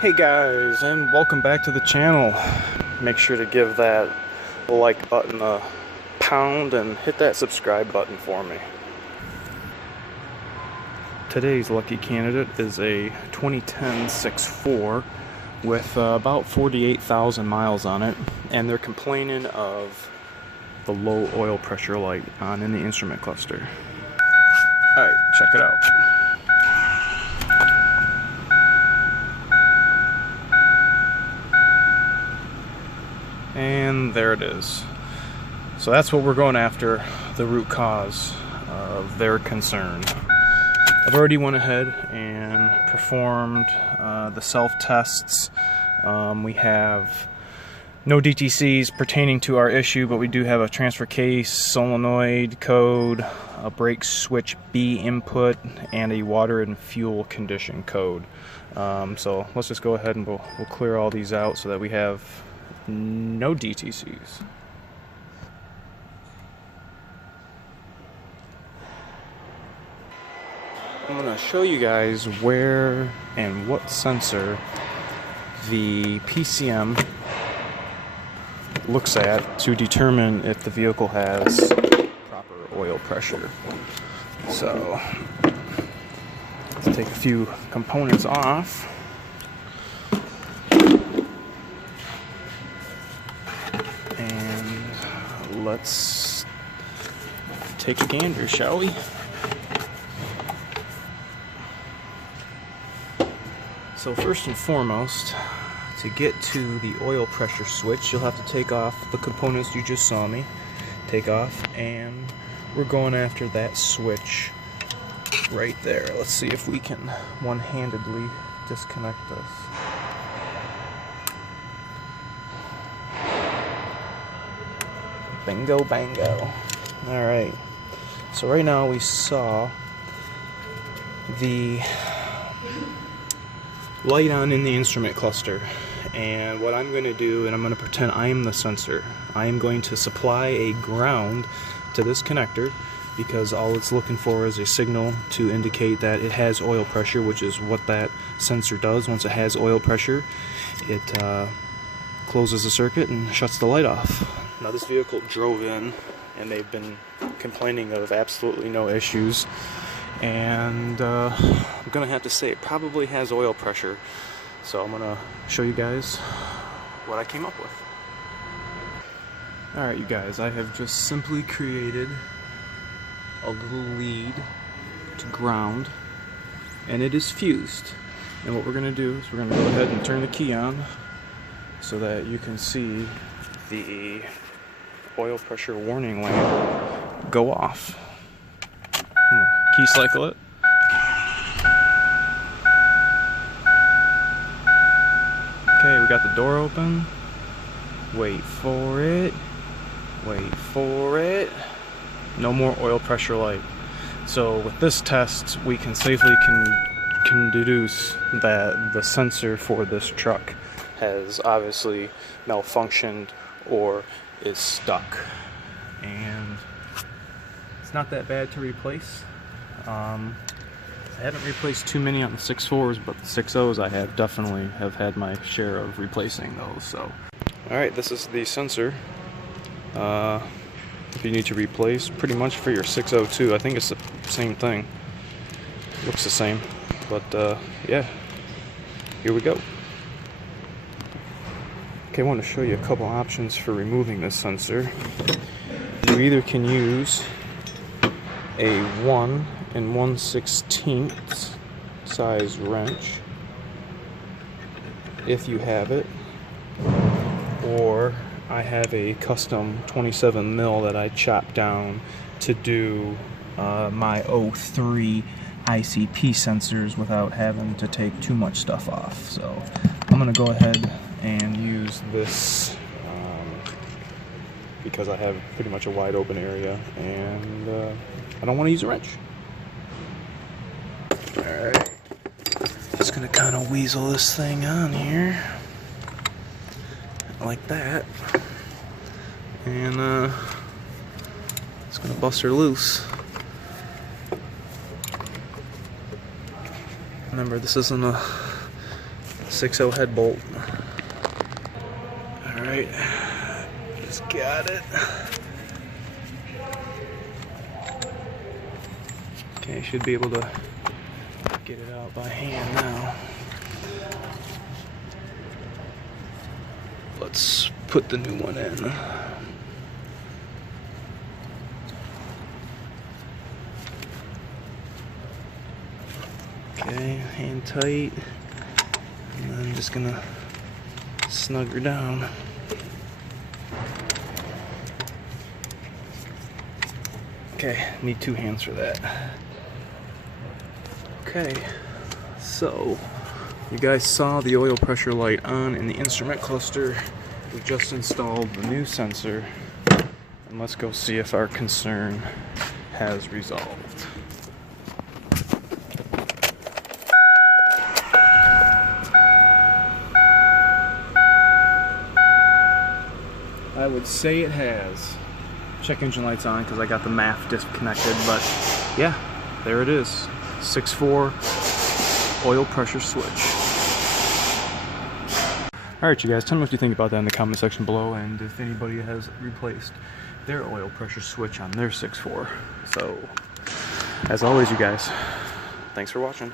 Hey guys, and welcome back to the channel. Make sure to give that like button a pound and hit that subscribe button for me. Today's lucky candidate is a 2010 6.4 with about 48,000 miles on it, and they're complaining of the low oil pressure light on in the instrument cluster. Alright, check it out. And there it is. So that's what we're going after, the root cause of their concern. I've already went ahead and performed the self-tests. We have no DTCs pertaining to our issue, but we do have a transfer case, solenoid code, a brake switch B input, and a water and fuel condition code. So let's just go ahead and we'll clear all these out so that we have no DTCs. I'm going to show you guys where and what sensor the PCM looks at to determine if the vehicle has proper oil pressure. So let's take a few components off. And let's take a gander, shall we? So first and foremost, to get to the oil pressure switch, you'll have to take off the components you just saw me take off, and we're going after that switch right there. Let's see if we can one-handedly disconnect this. Bingo bango. Alright, so right now we saw the light on in the instrument cluster, and what I'm going to do, and I'm going to pretend I am the sensor. I am going to supply a ground to this connector because all it's looking for is a signal to indicate that it has oil pressure, which is what that sensor does. Once it has oil pressure, it closes the circuit and shuts the light off. Now this vehicle drove in and they've been complaining of absolutely no issues, and I'm gonna have to say it probably has oil pressure, so I'm gonna show you guys what I came up with. Alright you guys, I have just simply created a little lead to ground, and it is fused. And what we're gonna do is we're gonna go ahead and turn the key on so that you can see the oil pressure warning lamp go off. Key cycle it. Okay, we got the door open. Wait for it. Wait for it. No more oil pressure light. So with this test, we can safely can deduce that the sensor for this truck has obviously malfunctioned or is stuck. And it's not that bad to replace. I haven't replaced too many on the 6.4s, but the 6.0s I have definitely had my share of replacing those. So, alright, this is the sensor. If you need to replace, pretty much for your 6.0 too. I think it's the same thing. Looks the same, but yeah, here we go. Okay, I want to show you a couple options for removing this sensor. You either can use a 1 1/16 size wrench if you have it, or I have a custom 27 mil that I chopped down to do my 03 ICP sensors without having to take too much stuff off. So I'm gonna go ahead and use this because I have pretty much a wide open area, and I don't want to use a wrench. Alright, just gonna kind of weasel this thing on here like that, and it's gonna bust her loose. Remember, this isn't a 6.0 head bolt. Alright, just got it. Okay, should be able to get it out by hand now. Let's put the new one in. Okay, hand tight, and then I'm just gonna snug her down. Okay, need 2 hands for that. Okay, so you guys saw the oil pressure light on in the instrument cluster. We just installed the new sensor, and let's go see if our concern has resolved. I would say it has. Check engine lights on because I got the MAF disconnected, but yeah, there it is. 6.4 oil pressure switch. Alright, you guys, tell me what you think about that in the comment section below, and if anybody has replaced their oil pressure switch on their 6.4. So, as always, you guys, thanks for watching.